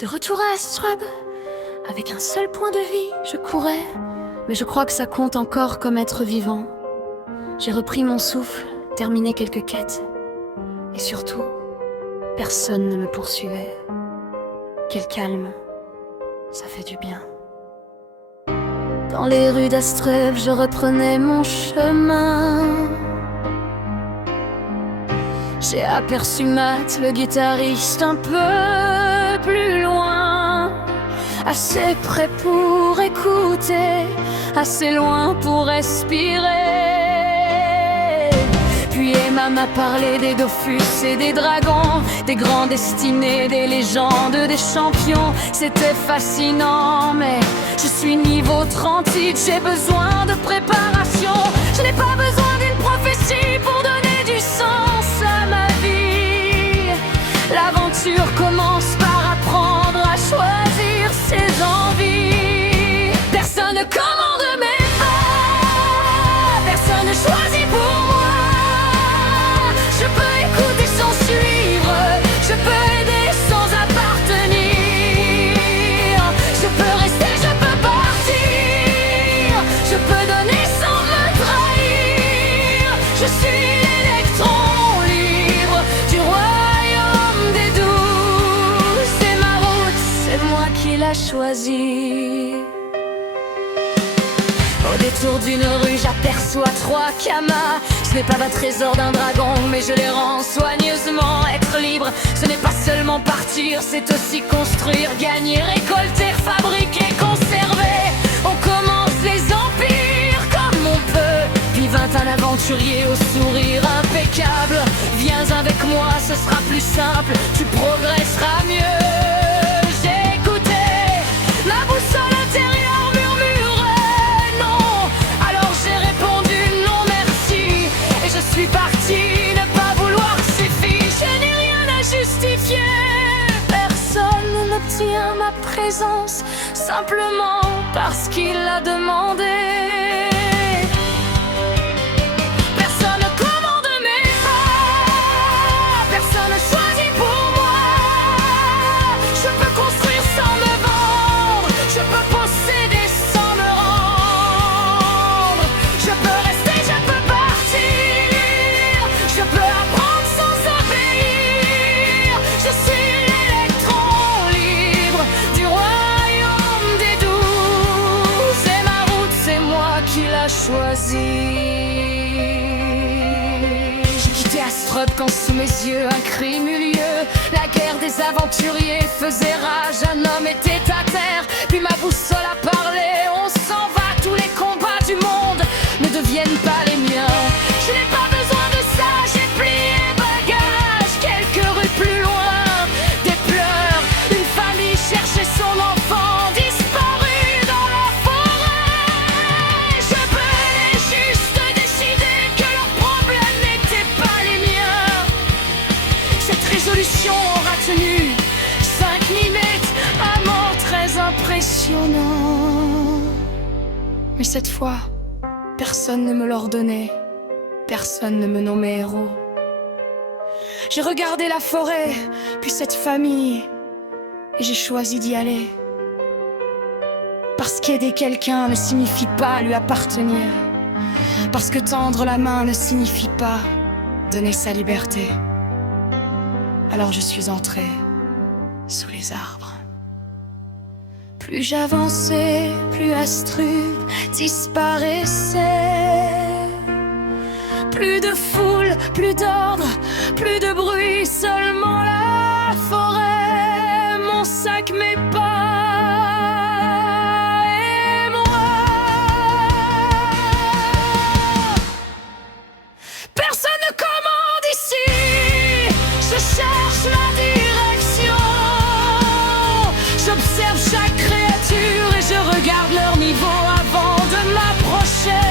De retour à Astrub, avec un seul point de vie, je courais. Mais je crois que ça compte encore comme être vivant. J'ai repris mon souffle, terminé quelques quêtes. Et surtout, personne ne me poursuivait. Quel calme, ça fait du bien. Dans les rues d'Astrub, je reprenais mon chemin. J'ai aperçu Matt, le guitariste, un peu plus loin. Assez près pour écouter, assez loin pour respirer. Puis Emma m'a parlé des Dofus et des dragons, des grands destinés, des légendes, des champions. C'était fascinant, mais je suis niveau 38, j'ai besoin de préparation. Je n'ai pas besoin d'une prophétie pour donner du sens à ma vie. L'aventure commence par apprendre à choisir ses envies. Personne ne commande mes pas, personne ne choisit pour moi. Je peux écouter sans suivre, je peux aider sans appartenir. Je peux rester, je peux partir, je peux donner sans me trahir. Je suis l'électron libre du royaume des douze. C'est ma route, c'est moi qui l'a choisie. Au détour d'une rue, j'aperçois 3 camas. Ce n'est pas un trésor d'un dragon, mais je les rends soigneusement. Être libre, ce n'est pas seulement partir, c'est aussi construire, gagner, récolter, fabriquer, conserver. On commence les empires comme on peut. Puis vint un aventurier au sourire impeccable. Viens avec moi, ce sera plus simple, tu progresseras mieux. J'ai écouté, ma boussole intérieure murmurait non. Alors j'ai répondu non merci. Et je suis parti, ne pas vouloir suffit. Je n'ai rien à justifier. Personne n'obtient ma présence simplement parce qu'il l'a demandé. Personne ne commande mes pas, personne ne choisit pour moi. Je peux construire sans me vendre, je peux posséder sans me rendre. Je peux rester, je peux partir, je peux apprendre sans obéir. Je suis l'électron libre du royaume des douze. C'est ma route, c'est moi qui l'a choisie. J'ai quitté Astrub quand sous mes yeux un crime eut lieu. La guerre des aventuriers faisait rage, un homme était à terre. Puis ma boussole a parlé, on s'en va, tous les combats du monde ne deviennent pas les miens. Je n'ai pas besoin de ça, j'ai plié bagage. Quelques rues plus loin, des pleurs, une famille cherchait son enfant disparu dans la forêt. Je peux juste décider que leurs problèmes n'étaient pas les miens. Cette résolution aura tenu 5 minutes, un mot très impressionnant. Mais cette fois, personne ne me l'ordonnait, personne ne me nommait héros. J'ai regardé la forêt, puis cette famille, et j'ai choisi d'y aller. Parce qu'aider quelqu'un ne signifie pas lui appartenir. Parce que tendre la main ne signifie pas donner sa liberté. Alors je suis entré sous les arbres. Plus j'avançais, plus Astrub disparaissait. Plus de foule, plus d'ordre, plus de bruit, seulement la forêt, mon sac, mes pas et moi. Personne ne commande ici, je cherche la direction. J'observe chaque créature et je regarde leur niveau avant de m'approcher.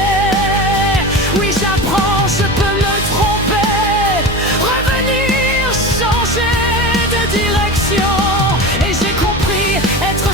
Oui, j'apprends, je peux me tromper, revenir, changer de direction. Et j'ai compris, être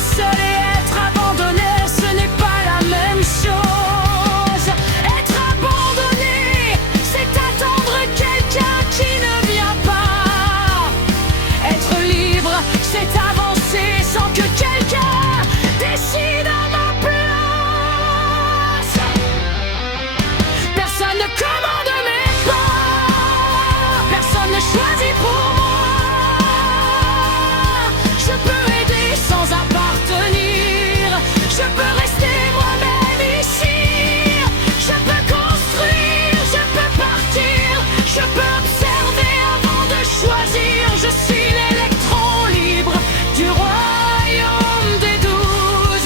Je peux observer avant de choisir. Je suis l'électron libre du royaume des 12.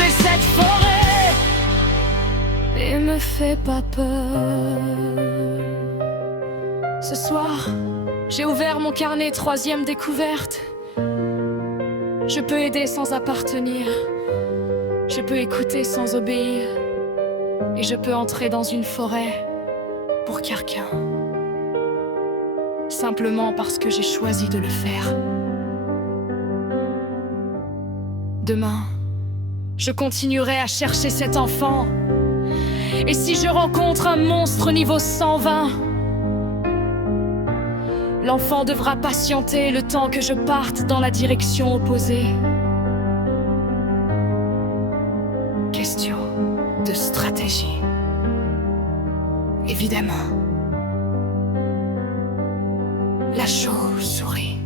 Et cette forêt ne me fait pas peur. Ce soir, j'ai ouvert mon carnet 3e découverte. Je peux aider sans appartenir. Je peux écouter sans obéir. Et je peux entrer dans une forêt pour quelqu'un. Simplement parce que j'ai choisi de le faire. Demain, je continuerai à chercher cet enfant. Et si je rencontre un monstre niveau 120, l'enfant devra patienter le temps que je parte dans la direction opposée. Question de stratégie. Évidemment. La chauve-souris.